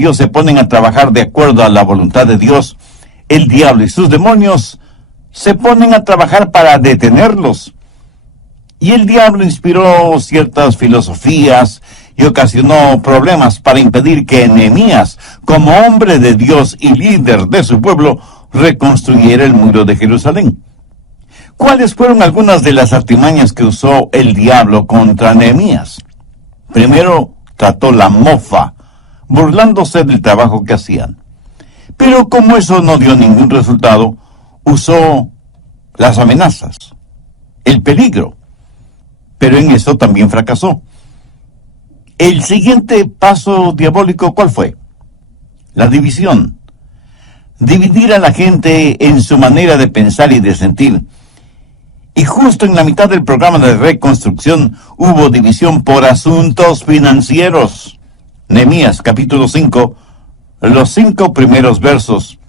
Dios se ponen a trabajar de acuerdo a la voluntad de Dios, el diablo y sus demonios se ponen a trabajar para detenerlos. Y el diablo inspiró ciertas filosofías y ocasionó problemas para impedir que Nehemías, como hombre de Dios y líder de su pueblo, reconstruyera el muro de Jerusalén. ¿Cuáles fueron algunas de las artimañas que usó el diablo contra Nehemías? Primero, trató la mofa, burlándose del trabajo que hacían. Pero como eso no dio ningún resultado, usó las amenazas, el peligro. Pero en eso también fracasó. El siguiente paso diabólico, ¿cuál fue? La división. Dividir a la gente en su manera de pensar y de sentir. Y justo en la mitad del programa de reconstrucción hubo división por asuntos financieros. Nehemías capítulo 5, los 5 primeros versos.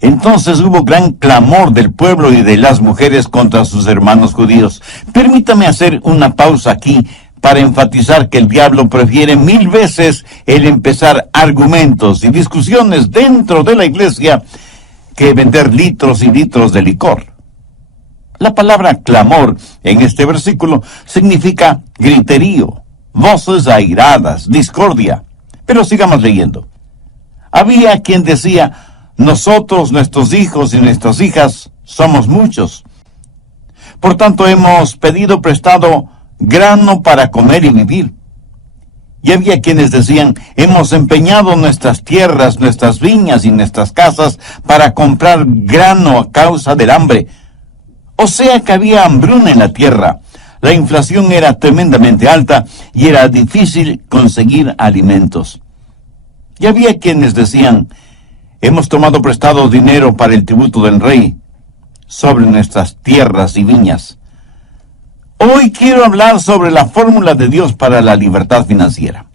Entonces hubo gran clamor del pueblo y de las mujeres contra sus hermanos judíos. Permítame hacer una pausa aquí para enfatizar que el diablo prefiere 1000 veces el empezar argumentos y discusiones dentro de la iglesia que vender litros y litros de licor. La palabra clamor en este versículo significa griterío, voces airadas, discordia. Pero sigamos leyendo. Había quien decía: nosotros, nuestros hijos y nuestras hijas, somos muchos. Por tanto, hemos pedido prestado grano para comer y vivir. Y había quienes decían: hemos empeñado nuestras tierras, nuestras viñas y nuestras casas para comprar grano a causa del hambre. O sea que había hambruna en la tierra. La inflación era tremendamente alta y era difícil conseguir alimentos. Y había quienes decían: hemos tomado prestado dinero para el tributo del rey sobre nuestras tierras y viñas. Hoy quiero hablar sobre la fórmula de Dios para la libertad financiera.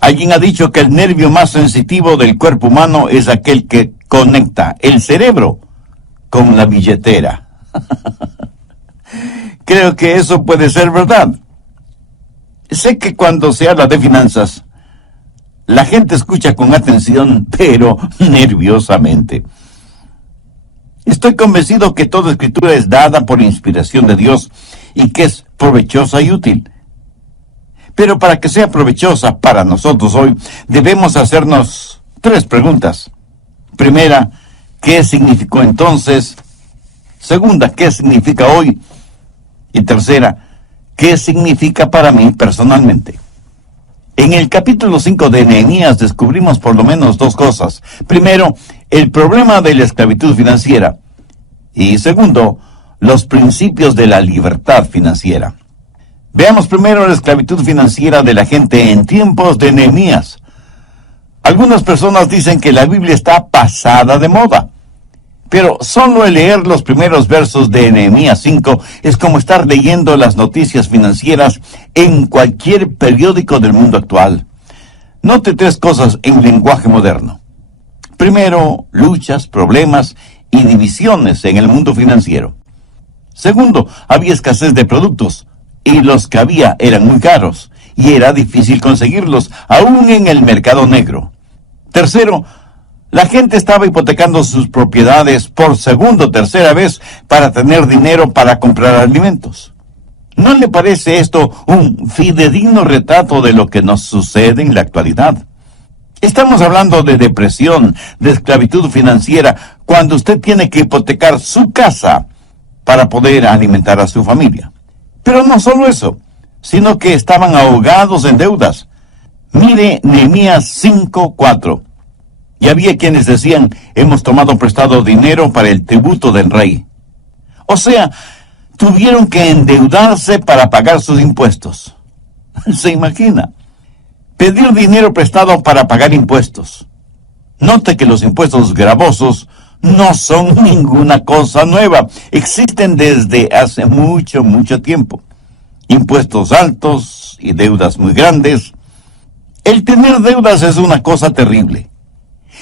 Alguien ha dicho que el nervio más sensitivo del cuerpo humano es aquel que conecta el cerebro con la billetera. Creo que eso puede ser verdad. Sé que cuando se habla de finanzas, la gente escucha con atención, pero nerviosamente. Estoy convencido que toda escritura es dada por inspiración de Dios y que es provechosa y útil. Pero para que sea provechosa para nosotros hoy, debemos hacernos 3 preguntas. Primera, ¿qué significó entonces? Segunda, ¿qué significa hoy? Y tercera, ¿qué significa para mí personalmente? En el capítulo 5 de Nehemías descubrimos por lo menos 2 cosas. Primero, el problema de la esclavitud financiera. Y segundo, los principios de la libertad financiera. Veamos primero la esclavitud financiera de la gente en tiempos de Nehemías. Algunas personas dicen que la Biblia está pasada de moda. Pero solo el leer los primeros versos de Nehemías 5 es como estar leyendo las noticias financieras en cualquier periódico del mundo actual. Note 3 cosas en lenguaje moderno. Primero, luchas, problemas y divisiones en el mundo financiero. Segundo, había escasez de productos y los que había eran muy caros y era difícil conseguirlos, aún en el mercado negro. Tercero, la gente estaba hipotecando sus propiedades por segunda o tercera vez para tener dinero para comprar alimentos. ¿No le parece esto un fidedigno retrato de lo que nos sucede en la actualidad? Estamos hablando de depresión, de esclavitud financiera, cuando usted tiene que hipotecar su casa para poder alimentar a su familia. Pero no solo eso, sino que estaban ahogados en deudas. Mire Nehemías 5:4. Y había quienes decían: hemos tomado prestado dinero para el tributo del rey. O sea, tuvieron que endeudarse para pagar sus impuestos. ¿Se imagina? Pedir dinero prestado para pagar impuestos. Note que los impuestos gravosos no son ninguna cosa nueva. Existen desde hace mucho, mucho tiempo. Impuestos altos y deudas muy grandes. El tener deudas es una cosa terrible.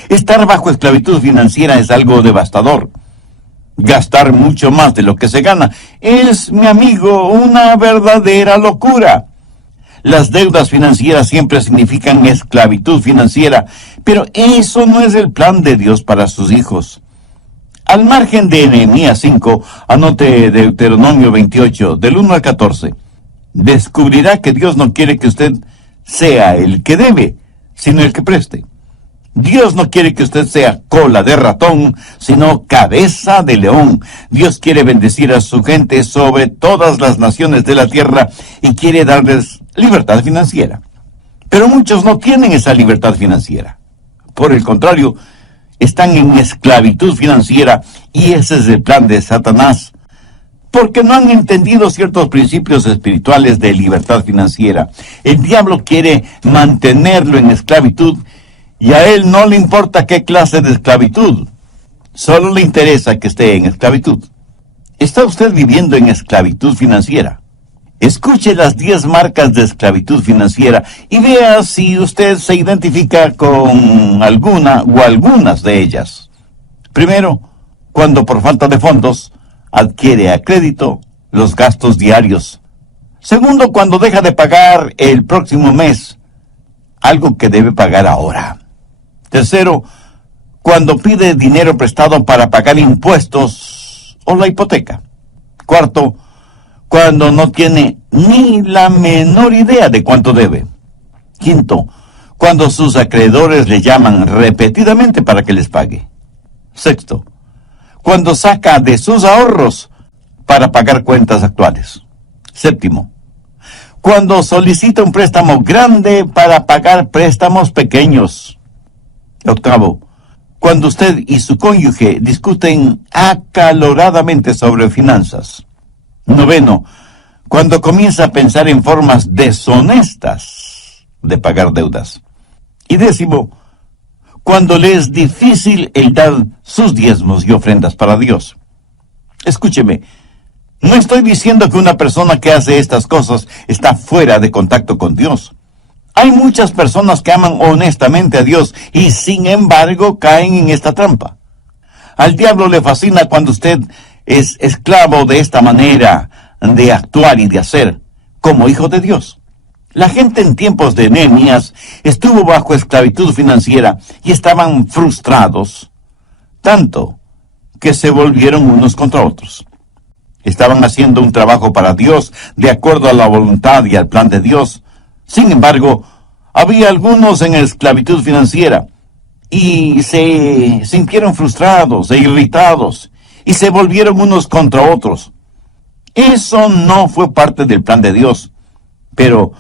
Estar bajo esclavitud financiera es algo devastador. Gastar mucho más de lo que se gana es, mi amigo, una verdadera locura. Las deudas financieras siempre significan esclavitud financiera, pero eso no es el plan de Dios para sus hijos. Al margen de Nehemías 5, anote Deuteronomio 28, del 1 al 14. Descubrirá que Dios no quiere que usted sea el que debe, sino el que preste. Dios no quiere que usted sea cola de ratón, sino cabeza de león. Dios quiere bendecir a su gente sobre todas las naciones de la tierra y quiere darles libertad financiera. Pero muchos no tienen esa libertad financiera. Por el contrario, están en esclavitud financiera y ese es el plan de Satanás, porque no han entendido ciertos principios espirituales de libertad financiera. El diablo quiere mantenerlo en esclavitud y a él no le importa qué clase de esclavitud, solo le interesa que esté en esclavitud. ¿Está usted viviendo en esclavitud financiera? Escuche las 10 marcas de esclavitud financiera y vea si usted se identifica con alguna o algunas de ellas. Primero, cuando por falta de fondos adquiere a crédito los gastos diarios. Segundo, cuando deja de pagar el próximo mes algo que debe pagar ahora. Tercero, cuando pide dinero prestado para pagar impuestos o la hipoteca. Cuarto, cuando no tiene ni la menor idea de cuánto debe. Quinto, cuando sus acreedores le llaman repetidamente para que les pague. Sexto, cuando saca de sus ahorros para pagar cuentas actuales. Séptimo, cuando solicita un préstamo grande para pagar préstamos pequeños. Octavo, cuando usted y su cónyuge discuten acaloradamente sobre finanzas. Noveno, cuando comienza a pensar en formas deshonestas de pagar deudas. Y décimo, cuando le es difícil el dar sus diezmos y ofrendas para Dios. Escúcheme, no estoy diciendo que una persona que hace estas cosas está fuera de contacto con Dios. Hay muchas personas que aman honestamente a Dios y sin embargo caen en esta trampa. Al diablo le fascina cuando usted es esclavo de esta manera de actuar y de hacer, como hijo de Dios. La gente en tiempos de Nehemías estuvo bajo esclavitud financiera y estaban frustrados, tanto que se volvieron unos contra otros. Estaban haciendo un trabajo para Dios de acuerdo a la voluntad y al plan de Dios. Sin embargo, había algunos en esclavitud financiera y se sintieron frustrados e irritados y se volvieron unos contra otros. Eso no fue parte del plan de Dios, pero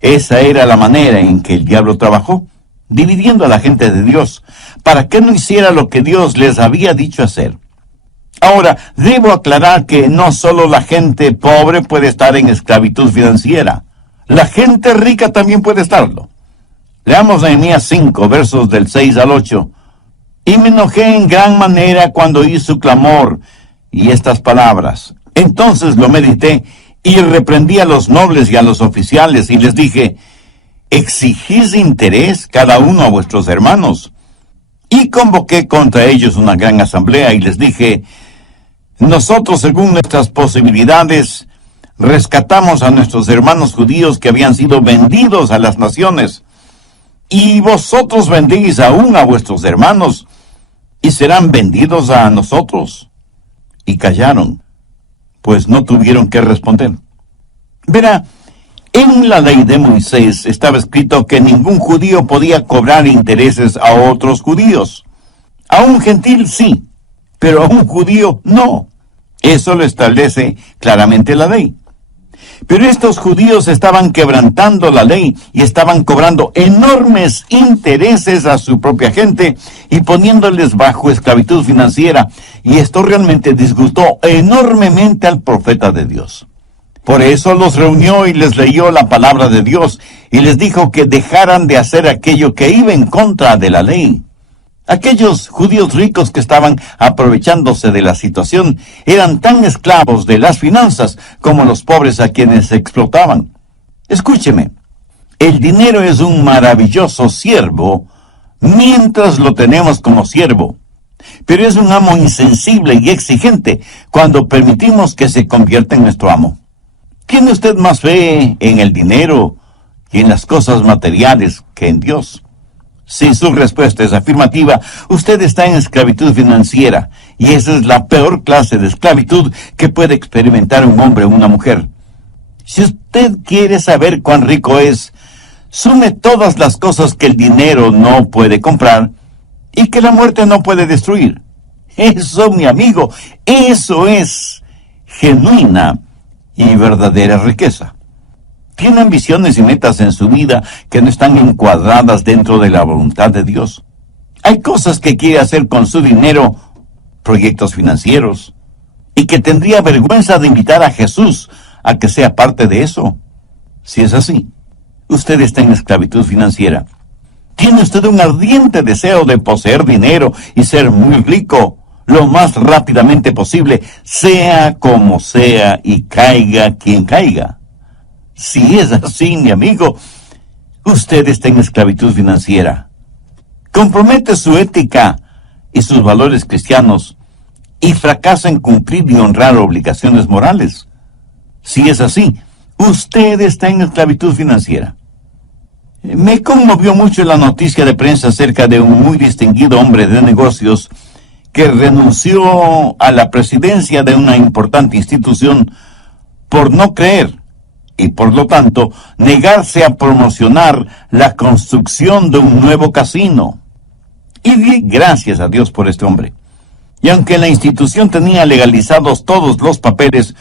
esa era la manera en que el diablo trabajó, dividiendo a la gente de Dios, para que no hiciera lo que Dios les había dicho hacer. Ahora, debo aclarar que no solo la gente pobre puede estar en esclavitud financiera. La gente rica también puede estarlo. Leamos Nehemías 5, versos del 6 al 8. Y me enojé en gran manera cuando oí su clamor y estas palabras. Entonces lo medité y reprendí a los nobles y a los oficiales y les dije, exigís interés cada uno a vuestros hermanos. Y convoqué contra ellos una gran asamblea y les dije, nosotros según nuestras posibilidades rescatamos a nuestros hermanos judíos que habían sido vendidos a las naciones, y vosotros vendéis aún a vuestros hermanos, y serán vendidos a nosotros. Y callaron, pues no tuvieron que responder. Verá, en la ley de Moisés estaba escrito que ningún judío podía cobrar intereses a otros judíos. A un gentil sí, pero a un judío no. Eso lo establece claramente la ley. Pero estos judíos estaban quebrantando la ley y estaban cobrando enormes intereses a su propia gente y poniéndoles bajo esclavitud financiera. Y esto realmente disgustó enormemente al profeta de Dios. Por eso los reunió y les leyó la palabra de Dios y les dijo que dejaran de hacer aquello que iba en contra de la ley. Aquellos judíos ricos que estaban aprovechándose de la situación eran tan esclavos de las finanzas como los pobres a quienes explotaban. Escúcheme, el dinero es un maravilloso siervo mientras lo tenemos como siervo, pero es un amo insensible y exigente cuando permitimos que se convierta en nuestro amo. ¿Tiene usted más fe en el dinero y en las cosas materiales que en Dios? Si su respuesta es afirmativa, usted está en esclavitud financiera, y esa es la peor clase de esclavitud que puede experimentar un hombre o una mujer. Si usted quiere saber cuán rico es, sume todas las cosas que el dinero no puede comprar y que la muerte no puede destruir. Eso, mi amigo, eso es genuina y verdadera riqueza. Tiene ambiciones y metas en su vida que no están encuadradas dentro de la voluntad de Dios. Hay cosas que quiere hacer con su dinero, proyectos financieros, y que tendría vergüenza de invitar a Jesús a que sea parte de eso. Si es así, usted está en esclavitud financiera. ¿Tiene usted un ardiente deseo de poseer dinero y ser muy rico lo más rápidamente posible, sea como sea y caiga quien caiga? Si es así, mi amigo, usted está en esclavitud financiera. Compromete su ética y sus valores cristianos y fracasa en cumplir y honrar obligaciones morales. Si es así, usted está en esclavitud financiera. Me conmovió mucho la noticia de prensa acerca de un muy distinguido hombre de negocios que renunció a la presidencia de una importante institución por no creer y por lo tanto negarse a promocionar la construcción de un nuevo casino. Y di gracias a Dios por este hombre. Y aunque la institución tenía legalizados todos los papeles,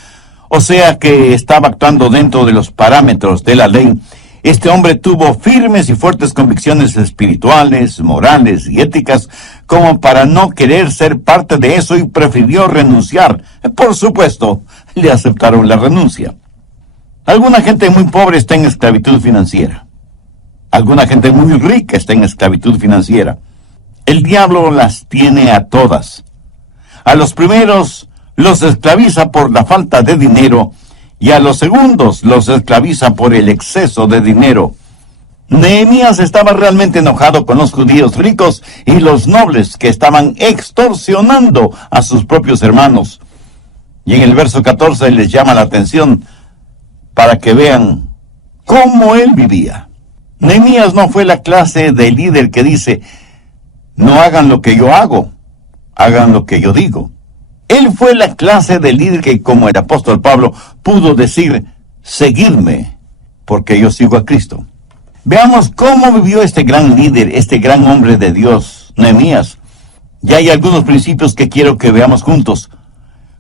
o sea que estaba actuando dentro de los parámetros de la ley, este hombre tuvo firmes y fuertes convicciones espirituales, morales y éticas como para no querer ser parte de eso y prefirió renunciar. Por supuesto, le aceptaron la renuncia. Alguna gente muy pobre está en esclavitud financiera. Alguna gente muy rica está en esclavitud financiera. El diablo las tiene a todas. A los primeros los esclaviza por la falta de dinero y a los segundos los esclaviza por el exceso de dinero. Nehemías estaba realmente enojado con los judíos ricos y los nobles que estaban extorsionando a sus propios hermanos. Y en el verso 14 les llama la atención para que vean cómo él vivía. Nehemías no fue la clase de líder que dice: no hagan lo que yo hago, hagan lo que yo digo. Él fue la clase de líder que, como el apóstol Pablo, pudo decir: seguidme, porque yo sigo a Cristo. Veamos cómo vivió este gran líder, este gran hombre de Dios, Nehemías. Ya hay algunos principios que quiero que veamos juntos.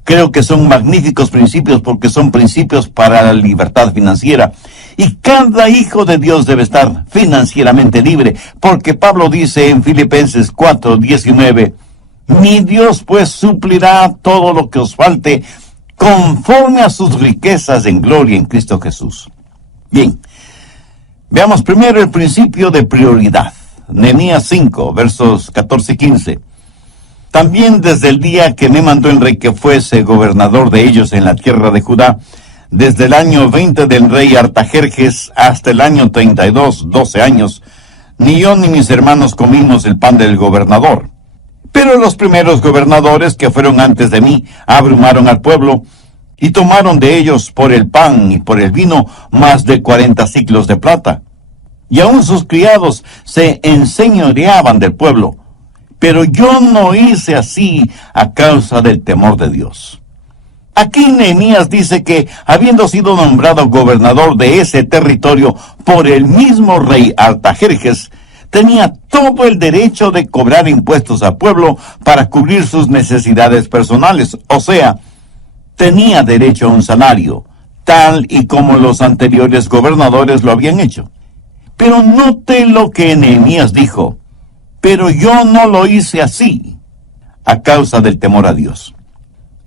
Creo que son magníficos principios porque son principios para la libertad financiera. Y cada hijo de Dios debe estar financieramente libre, porque Pablo dice en Filipenses 4:19, mi Dios pues suplirá todo lo que os falte conforme a sus riquezas en gloria en Cristo Jesús. Bien, veamos primero el principio de prioridad. Nehemías 5, versos 14 y 15. También desde el día que me mandó el rey que fuese gobernador de ellos en la tierra de Judá, desde el año 20 del rey Artajerjes hasta el año 32, 12 años, ni yo ni mis hermanos comimos el pan del gobernador. Pero los primeros gobernadores que fueron antes de mí abrumaron al pueblo y tomaron de ellos por el pan y por el vino más de 40 siclos de plata. Y aun sus criados se enseñoreaban del pueblo. Pero yo no hice así a causa del temor de Dios. Aquí Nehemías dice que, habiendo sido nombrado gobernador de ese territorio por el mismo rey Artajerjes, tenía todo el derecho de cobrar impuestos al pueblo para cubrir sus necesidades personales. O sea, tenía derecho a un salario, tal y como los anteriores gobernadores lo habían hecho. Pero note lo que Nehemías dijo: pero yo no lo hice así, a causa del temor a Dios.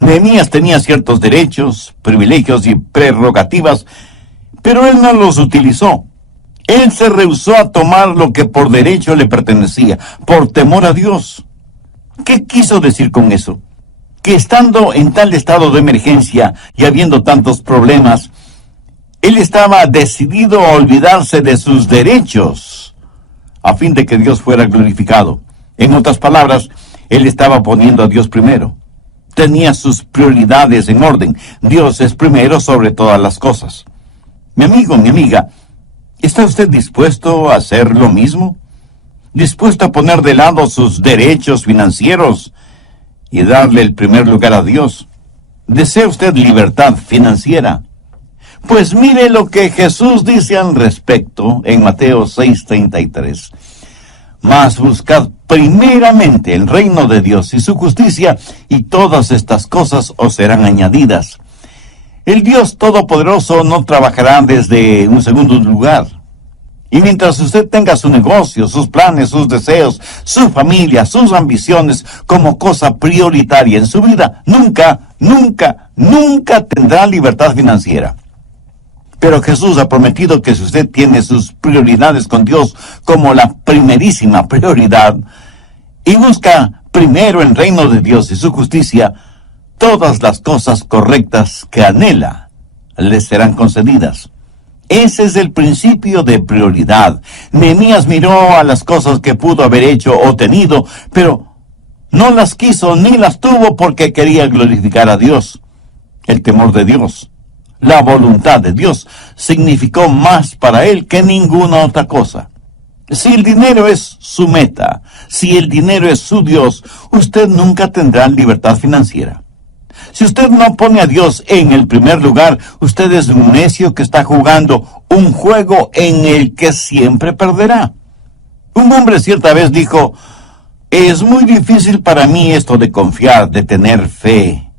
Nehemías tenía ciertos derechos, privilegios y prerrogativas, pero él no los utilizó. Él se rehusó a tomar lo que por derecho le pertenecía, por temor a Dios. ¿Qué quiso decir con eso? Que estando en tal estado de emergencia y habiendo tantos problemas, él estaba decidido a olvidarse de sus derechos, a fin de que Dios fuera glorificado. En otras palabras, él estaba poniendo a Dios primero. Tenía sus prioridades en orden. Dios es primero sobre todas las cosas. Mi amigo, mi amiga, ¿Está usted dispuesto a hacer lo mismo? ¿Dispuesto a poner de lado sus derechos financieros y darle el primer lugar a Dios? ¿Desea usted libertad financiera? Pues mire lo que Jesús dice al respecto en Mateo 6:33. Mas buscad primeramente el reino de Dios y su justicia, y todas estas cosas os serán añadidas. El Dios Todopoderoso no trabajará desde un segundo lugar. Y mientras usted tenga su negocio, sus planes, sus deseos, su familia, sus ambiciones como cosa prioritaria en su vida, nunca tendrá libertad financiera. Pero Jesús ha prometido que si usted tiene sus prioridades con Dios como la primerísima prioridad, y busca primero el reino de Dios y su justicia, todas las cosas correctas que anhela le serán concedidas. Ese es el principio de prioridad. Nehemías miró a las cosas que pudo haber hecho o tenido, pero no las quiso ni las tuvo porque quería glorificar a Dios. El temor de Dios, la voluntad de Dios, significó más para él que ninguna otra cosa. Si el dinero es su meta, si el dinero es su Dios, usted nunca tendrá libertad financiera. Si usted no pone a Dios en el primer lugar, usted es un necio que está jugando un juego en el que siempre perderá. Un hombre cierta vez dijo: es muy difícil para mí esto de confiar, de tener fe.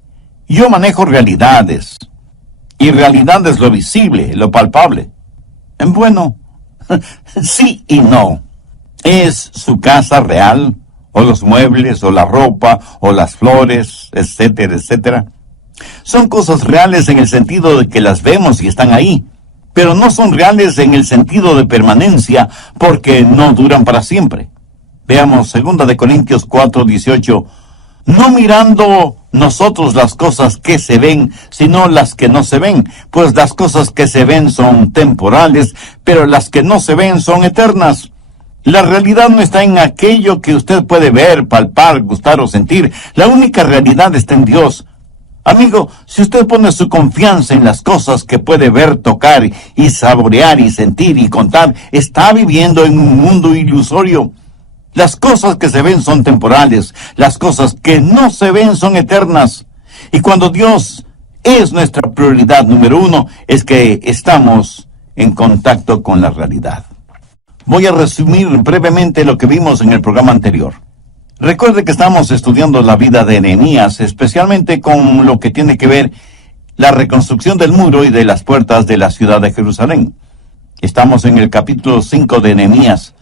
Yo manejo realidades, y realidad es lo visible, lo palpable. Bueno, sí y no. ¿Es su casa real? ¿O los muebles, o la ropa, o las flores, etcétera, etcétera? Son cosas reales en el sentido de que las vemos y están ahí, pero no son reales en el sentido de permanencia, porque no duran para siempre. Veamos 2 de Corintios 4:18. No mirando nosotros las cosas que se ven, sino las que no se ven, pues las cosas que se ven son temporales, pero las que no se ven son eternas. La realidad no está en aquello que usted puede ver, palpar, gustar o sentir. La única realidad está en Dios. Amigo, si usted pone su confianza en las cosas que puede ver, tocar y saborear y sentir y contar, está viviendo en un mundo ilusorio. Las cosas que se ven son temporales, las cosas que no se ven son eternas. Y cuando Dios es nuestra prioridad número uno, es que estamos en contacto con la realidad. Voy a resumir brevemente lo que vimos en el programa anterior. Recuerde que estamos estudiando la vida de Nehemías, especialmente con lo que tiene que ver la reconstrucción del muro y de las puertas de la ciudad de Jerusalén. Estamos en el capítulo 5 de Nehemías.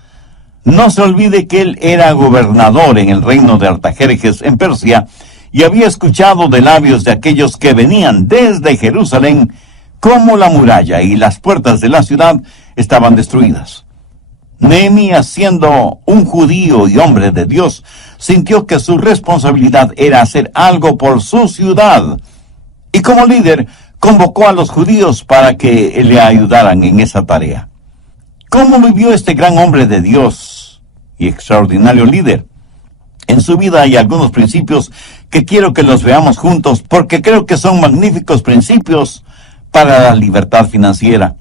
No se olvide que él era gobernador en el reino de Artajerjes en Persia y había escuchado de labios de aquellos que venían desde Jerusalén cómo la muralla y las puertas de la ciudad estaban destruidas. Nehemías, siendo un judío y hombre de Dios, sintió que su responsabilidad era hacer algo por su ciudad. Y como líder, convocó a los judíos para que le ayudaran en esa tarea. ¿Cómo vivió este gran hombre de Dios y extraordinario líder? En su vida hay algunos principios que quiero que los veamos juntos, porque creo que son magníficos principios para la libertad financiera.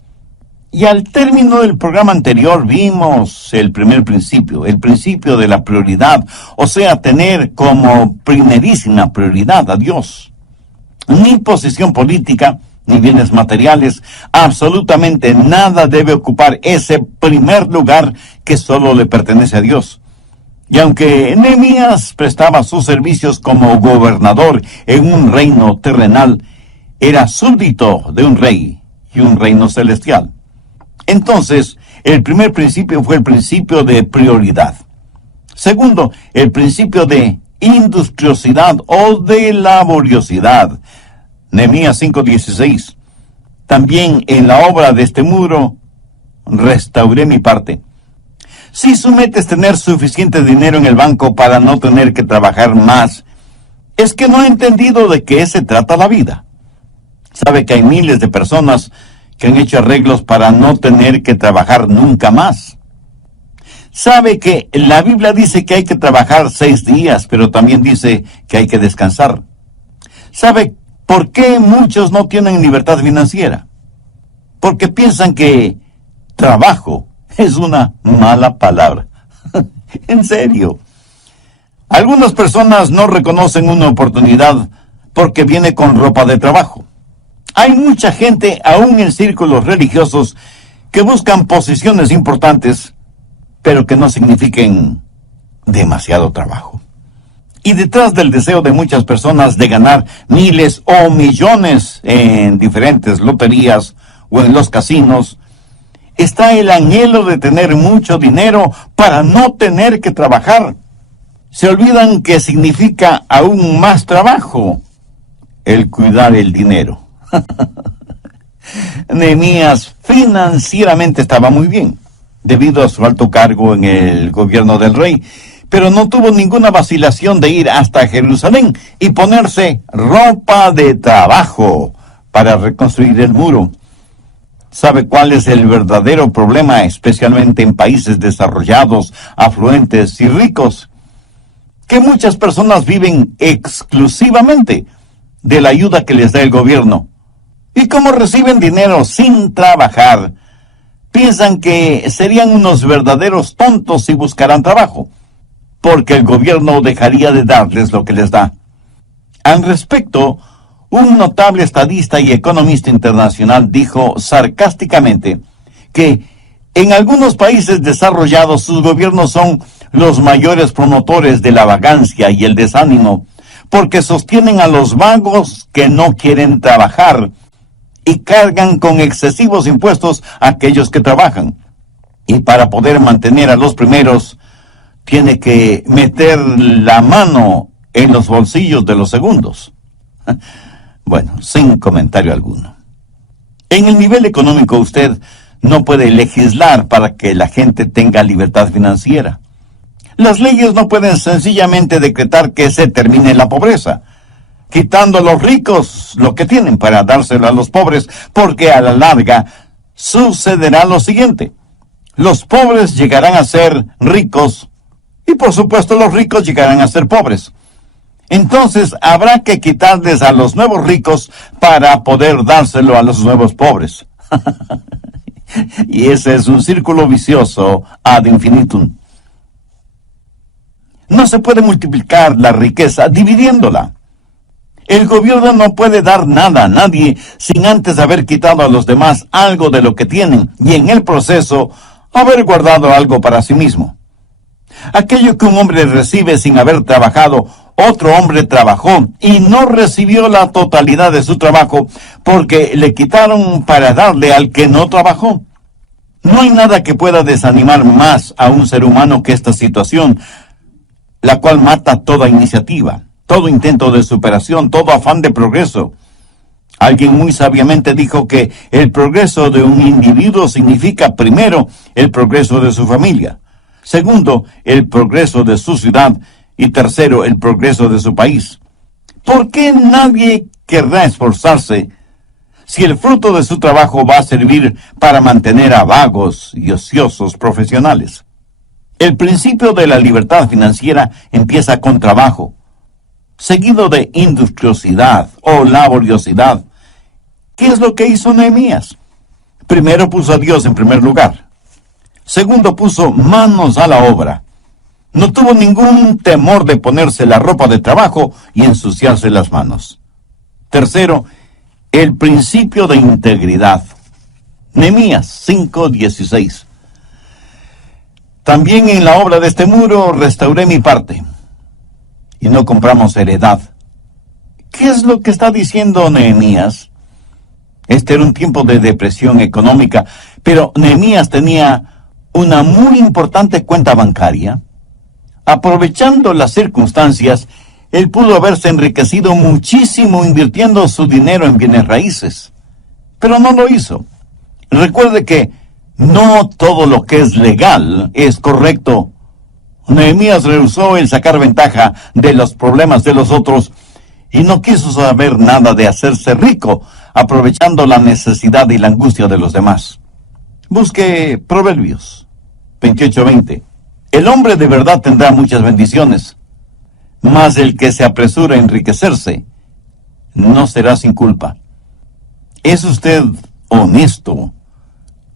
Y al término del programa anterior vimos el primer principio, el principio de la prioridad, o sea, tener como primerísima prioridad a Dios. Ni posición política, ni bienes materiales, absolutamente nada debe ocupar ese primer lugar que solo le pertenece a Dios. Y aunque Nehemías prestaba sus servicios como gobernador en un reino terrenal, era súbdito de un rey y un reino celestial. Entonces, el primer principio fue el principio de prioridad. Segundo, el principio de industriosidad o de laboriosidad. Nehemías 5:16. También en la obra de este muro restauré mi parte. Si su meta es tener suficiente dinero en el banco para no tener que trabajar más, es que no ha entendido de qué se trata la vida. Sabe que hay miles de personas que han hecho arreglos para no tener que trabajar nunca más. Sabe que la Biblia dice que hay que trabajar 6 días, pero también dice que hay que descansar. ¿Sabe por qué muchos no tienen libertad financiera? Porque piensan que trabajo es una mala palabra. En serio. Algunas personas no reconocen una oportunidad porque viene con ropa de trabajo. Hay mucha gente, aún en círculos religiosos, que buscan posiciones importantes, pero que no signifiquen demasiado trabajo. Y detrás del deseo de muchas personas de ganar miles o millones en diferentes loterías o en los casinos, está el anhelo de tener mucho dinero para no tener que trabajar. Se olvidan que significa aún más trabajo el cuidar el dinero. Nehemías financieramente estaba muy bien, debido a su alto cargo en el gobierno del rey, pero no tuvo ninguna vacilación de ir hasta Jerusalén y ponerse ropa de trabajo para reconstruir el muro. ¿Sabe cuál es el verdadero problema, especialmente en países desarrollados, afluentes y ricos? Que muchas personas viven exclusivamente de la ayuda que les da el gobierno. Y como reciben dinero sin trabajar, piensan que serían unos verdaderos tontos si buscaran trabajo, porque el gobierno dejaría de darles lo que les da. Al respecto, un notable estadista y economista internacional dijo sarcásticamente que en algunos países desarrollados sus gobiernos son los mayores promotores de la vagancia y el desánimo, porque sostienen a los vagos que no quieren trabajar y cargan con excesivos impuestos a aquellos que trabajan. Y para poder mantener a los primeros, tiene que meter la mano en los bolsillos de los segundos. Bueno, sin comentario alguno. En el nivel económico usted no puede legislar para que la gente tenga libertad financiera. Las leyes no pueden sencillamente decretar que se termine la pobreza, quitando a los ricos lo que tienen para dárselo a los pobres, porque a la larga sucederá lo siguiente. Los pobres llegarán a ser ricos y por supuesto los ricos llegarán a ser pobres. Entonces habrá que quitarles a los nuevos ricos para poder dárselo a los nuevos pobres. Y ese es un círculo vicioso ad infinitum. No se puede multiplicar la riqueza dividiéndola. El gobierno no puede dar nada a nadie sin antes haber quitado a los demás algo de lo que tienen y en el proceso haber guardado algo para sí mismo. Aquello que un hombre recibe sin haber trabajado, otro hombre trabajó y no recibió la totalidad de su trabajo porque le quitaron para darle al que no trabajó. No hay nada que pueda desanimar más a un ser humano que esta situación, la cual mata toda iniciativa, todo intento de superación, todo afán de progreso. Alguien muy sabiamente dijo que el progreso de un individuo significa, primero, el progreso de su familia, segundo, el progreso de su ciudad y tercero, el progreso de su país. ¿Por qué nadie querrá esforzarse si el fruto de su trabajo va a servir para mantener a vagos y ociosos profesionales? El principio de la libertad financiera empieza con trabajo, seguido de industriosidad o laboriosidad. ¿Qué es lo que hizo Nehemías? Primero puso a Dios en primer lugar. Segundo, puso manos a la obra. No tuvo ningún temor de ponerse la ropa de trabajo y ensuciarse las manos. Tercero, el principio de integridad. Nehemías 5:16. También en la obra de este muro restauré mi parte. Y no compramos heredad. ¿Qué es lo que está diciendo Nehemías? Este era un tiempo de depresión económica, pero Nehemías tenía una muy importante cuenta bancaria. Aprovechando las circunstancias, él pudo haberse enriquecido muchísimo invirtiendo su dinero en bienes raíces. Pero no lo hizo. Recuerde que no todo lo que es legal es correcto. Nehemías rehusó el sacar ventaja de los problemas de los otros y no quiso saber nada de hacerse rico, aprovechando la necesidad y la angustia de los demás. Busque Proverbios 28:20. El hombre de verdad tendrá muchas bendiciones, mas el que se apresura a enriquecerse no será sin culpa. ¿Es usted honesto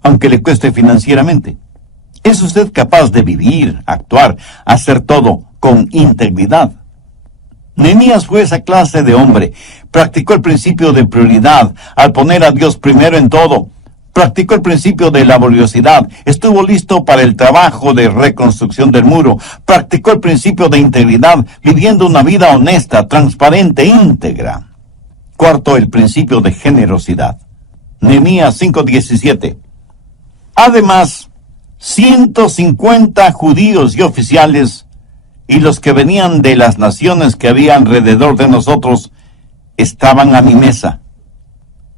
aunque le cueste financieramente. ¿Es usted capaz de vivir, actuar, hacer todo con integridad? Nehemías fue esa clase de hombre. Practicó el principio de prioridad al poner a Dios primero en todo. Practicó el principio de laboriosidad. Estuvo listo para el trabajo de reconstrucción del muro. Practicó el principio de integridad, viviendo una vida honesta, transparente, íntegra. Cuarto, el principio de generosidad. Nehemías 5:17. Además, 150 judíos y oficiales y los que venían de las naciones que había alrededor de nosotros estaban a mi mesa.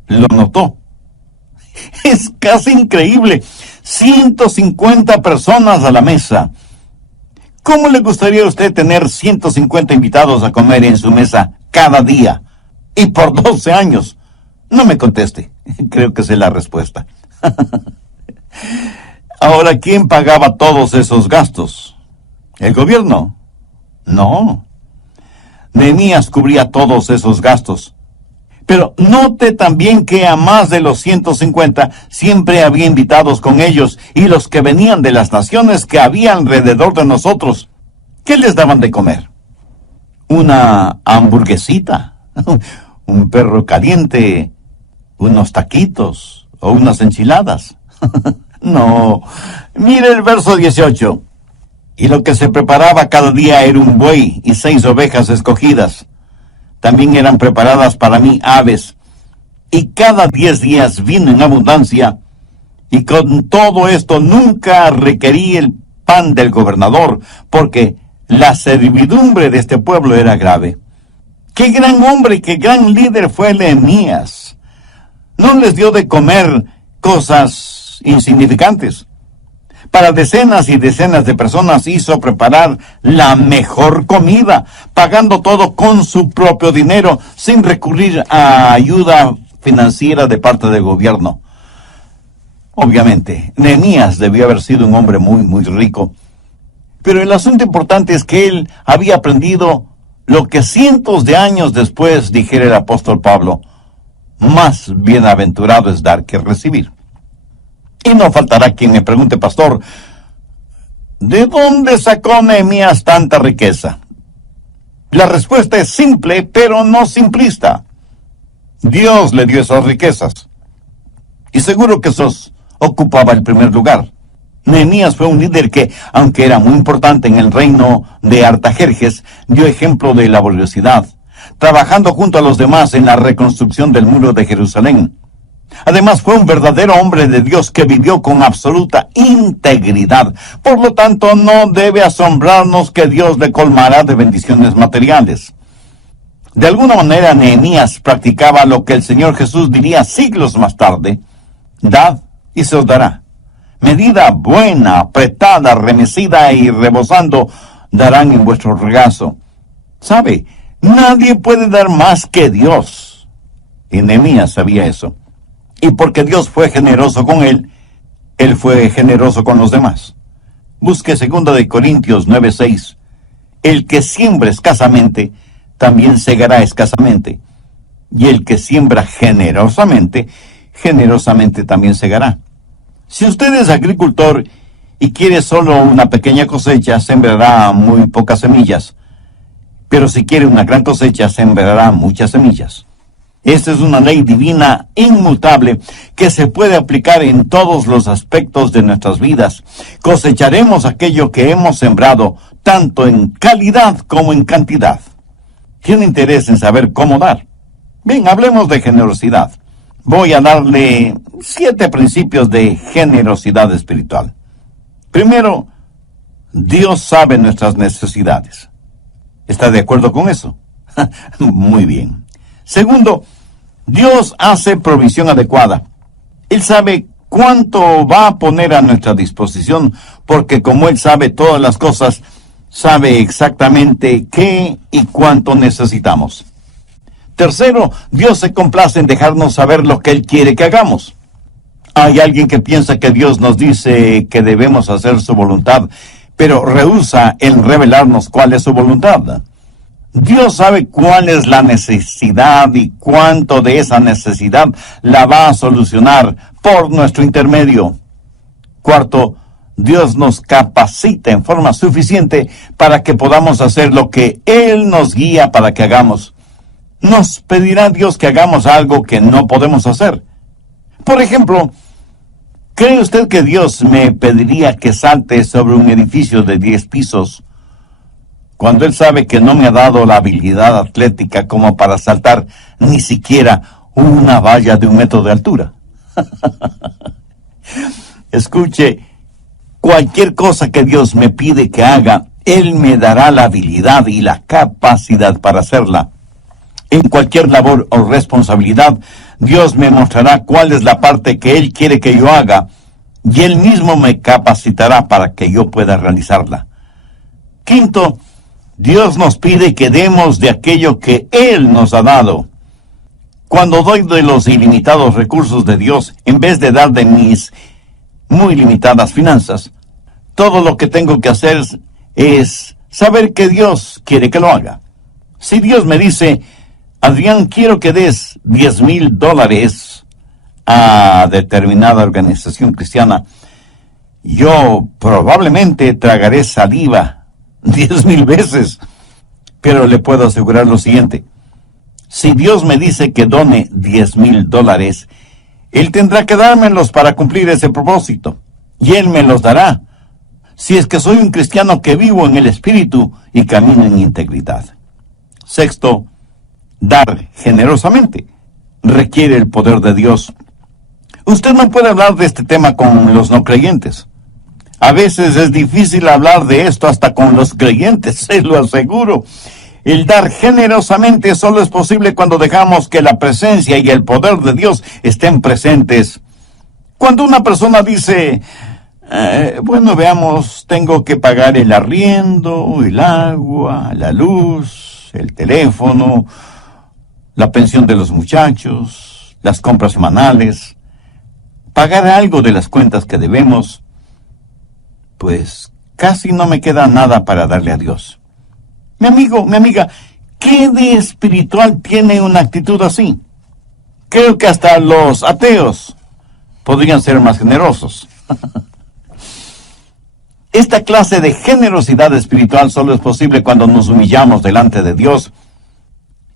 Lo notó. Es casi increíble. 150 personas a la mesa. ¿Cómo le gustaría a usted tener 150 invitados a comer en su mesa cada día? Y por 12 años. No me conteste. Creo que sé la respuesta. Ahora, ¿quién pagaba todos esos gastos? ¿El gobierno? No. Nehemías cubría todos esos gastos. Pero note también que a más de los 150 siempre había invitados con ellos y los que venían de las naciones que había alrededor de nosotros. ¿Qué les daban de comer? ¿Una hamburguesita? ¿Un perro caliente? ¿Unos taquitos? ¿O unas enchiladas? No. Mire el verso 18. Y lo que se preparaba cada día era un buey y 6 ovejas escogidas. También eran preparadas para mí aves. Y cada 10 días vino en abundancia. Y con todo esto nunca requerí el pan del gobernador, porque la servidumbre de este pueblo era grave. ¡Qué gran hombre y qué gran líder fue Nehemías! No les dio de comer cosas insignificantes. Para decenas y decenas de personas hizo preparar la mejor comida, pagando todo con su propio dinero, sin recurrir a ayuda financiera de parte del gobierno. Obviamente, Nehemías debió haber sido un hombre muy rico. Pero el asunto importante es que él había aprendido lo que cientos de años después dijera el apóstol Pablo: más bienaventurado es dar que recibir. Y no faltará quien me pregunte: pastor, ¿de dónde sacó Nehemías tanta riqueza? La respuesta es simple, pero no simplista. Dios le dio esas riquezas. Y seguro que esos ocupaba el primer lugar. Nehemías fue un líder que, aunque era muy importante en el reino de Artajerjes, dio ejemplo de laboriosidad, trabajando junto a los demás en la reconstrucción del muro de Jerusalén. Además, fue un verdadero hombre de Dios que vivió con absoluta integridad. Por lo tanto, no debe asombrarnos que Dios le colmará de bendiciones materiales. De alguna manera, Nehemías practicaba lo que el Señor Jesús diría siglos más tarde: dad y se os dará. Medida buena, apretada, remecida y rebosando, darán en vuestro regazo. ¿Sabe? Nadie puede dar más que Dios. Y Nehemías sabía eso. Y porque Dios fue generoso con él fue generoso con los demás. Busque 2 Corintios 9:6. El que siembra escasamente, también segará escasamente. Y el que siembra generosamente, generosamente también segará. Si usted es agricultor y quiere solo una pequeña cosecha, sembrará muy pocas semillas. Pero si quiere una gran cosecha, sembrará muchas semillas. Esta es una ley divina inmutable que se puede aplicar en todos los aspectos de nuestras vidas. Cosecharemos aquello que hemos sembrado, tanto en calidad como en cantidad. ¿Tiene interés en saber cómo dar? Bien, hablemos de generosidad. Voy a darle 7 principios de generosidad espiritual. Primero, Dios sabe nuestras necesidades. ¿Está de acuerdo con eso? Muy bien. Segundo, Dios hace provisión adecuada. Él sabe cuánto va a poner a nuestra disposición, porque como Él sabe todas las cosas, sabe exactamente qué y cuánto necesitamos. Tercero, Dios se complace en dejarnos saber lo que Él quiere que hagamos. Hay alguien que piensa que Dios nos dice que debemos hacer su voluntad, pero rehúsa en revelarnos cuál es su voluntad. Dios sabe cuál es la necesidad y cuánto de esa necesidad la va a solucionar por nuestro intermedio. Cuarto, Dios nos capacita en forma suficiente para que podamos hacer lo que Él nos guía para que hagamos. Nos pedirá Dios que hagamos algo que no podemos hacer. Por ejemplo, ¿cree usted que Dios me pediría que salte sobre un edificio de 10 pisos cuando Él sabe que no me ha dado la habilidad atlética como para saltar ni siquiera una valla de 1 metro de altura? Escuche, cualquier cosa que Dios me pide que haga, Él me dará la habilidad y la capacidad para hacerla. En cualquier labor o responsabilidad, Dios me mostrará cuál es la parte que Él quiere que yo haga, y Él mismo me capacitará para que yo pueda realizarla. Quinto, Dios nos pide que demos de aquello que Él nos ha dado. Cuando doy de los ilimitados recursos de Dios, en vez de dar de mis muy limitadas finanzas, todo lo que tengo que hacer es saber que Dios quiere que lo haga. Si Dios me dice, Adrián, quiero que des $10,000 a determinada organización cristiana, yo probablemente tragaré saliva 10,000 veces, pero le puedo asegurar lo siguiente: si Dios me dice que done $10,000, Él tendrá que dármelos para cumplir ese propósito, y Él me los dará, si es que soy un cristiano que vivo en el Espíritu y camino en integridad. Sexto, dar generosamente requiere el poder de Dios. Usted no puede hablar de este tema con los no creyentes. A veces es difícil hablar de esto hasta con los creyentes, se lo aseguro. El dar generosamente solo es posible cuando dejamos que la presencia y el poder de Dios estén presentes. Cuando una persona dice, bueno, veamos, tengo que pagar el arriendo, el agua, la luz, el teléfono, la pensión de los muchachos, las compras semanales, pagar algo de las cuentas que debemos, pues casi no me queda nada para darle a Dios. Mi amigo, mi amiga, ¿qué de espiritual tiene una actitud así? Creo que hasta los ateos podrían ser más generosos. Esta clase de generosidad espiritual solo es posible cuando nos humillamos delante de Dios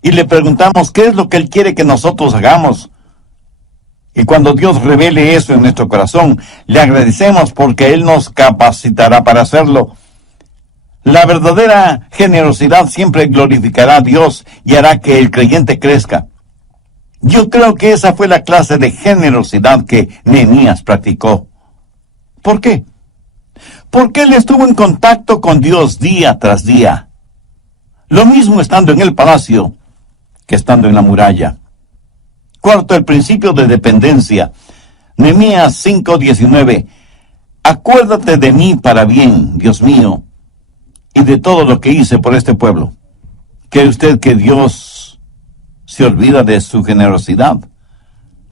y le preguntamos qué es lo que Él quiere que nosotros hagamos. Y cuando Dios revele eso en nuestro corazón, le agradecemos porque Él nos capacitará para hacerlo. La verdadera generosidad siempre glorificará a Dios y hará que el creyente crezca. Yo creo que esa fue la clase de generosidad que Nehemías practicó. ¿Por qué? Porque él estuvo en contacto con Dios día tras día. Lo mismo estando en el palacio que estando en la muralla. Cuarto, el principio de dependencia. Nehemías 5:19. Acuérdate de mí para bien, Dios mío, y de todo lo que hice por este pueblo. ¿Cree usted que Dios se olvida de su generosidad?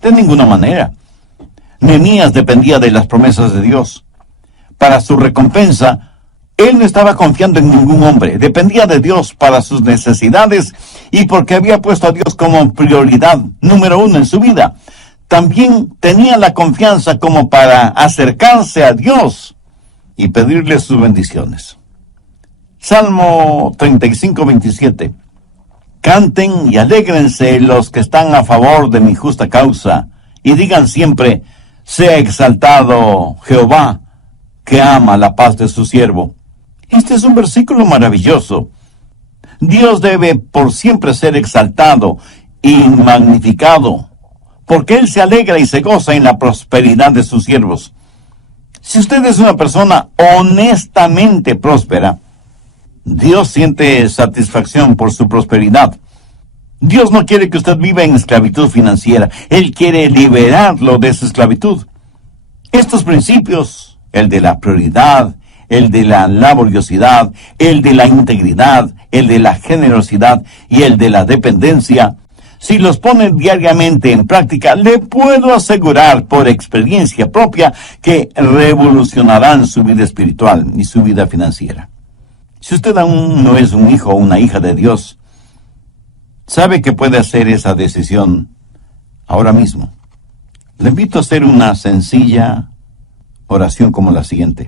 De ninguna manera. Nehemías dependía de las promesas de Dios. Para su recompensa, él no estaba confiando en ningún hombre. Dependía de Dios para sus necesidades y porque había puesto a Dios como prioridad número 1 en su vida. También tenía la confianza como para acercarse a Dios y pedirle sus bendiciones. Salmo 35:27. Canten y alégrense los que están a favor de mi justa causa, y digan siempre, sea exaltado Jehová, que ama la paz de su siervo. Este es un versículo maravilloso. Dios debe por siempre ser exaltado y magnificado, porque Él se alegra y se goza en la prosperidad de sus siervos. Si usted es una persona honestamente próspera, Dios siente satisfacción por su prosperidad. Dios no quiere que usted viva en esclavitud financiera. Él quiere liberarlo de esa esclavitud. Estos principios, el de la prioridad, el de la laboriosidad, el de la integridad, el de la generosidad y el de la dependencia, si los pone diariamente en práctica, le puedo asegurar por experiencia propia que revolucionarán su vida espiritual y su vida financiera. Si usted aún no es un hijo o una hija de Dios, sabe que puede hacer esa decisión ahora mismo. Le invito a hacer una sencilla oración como la siguiente.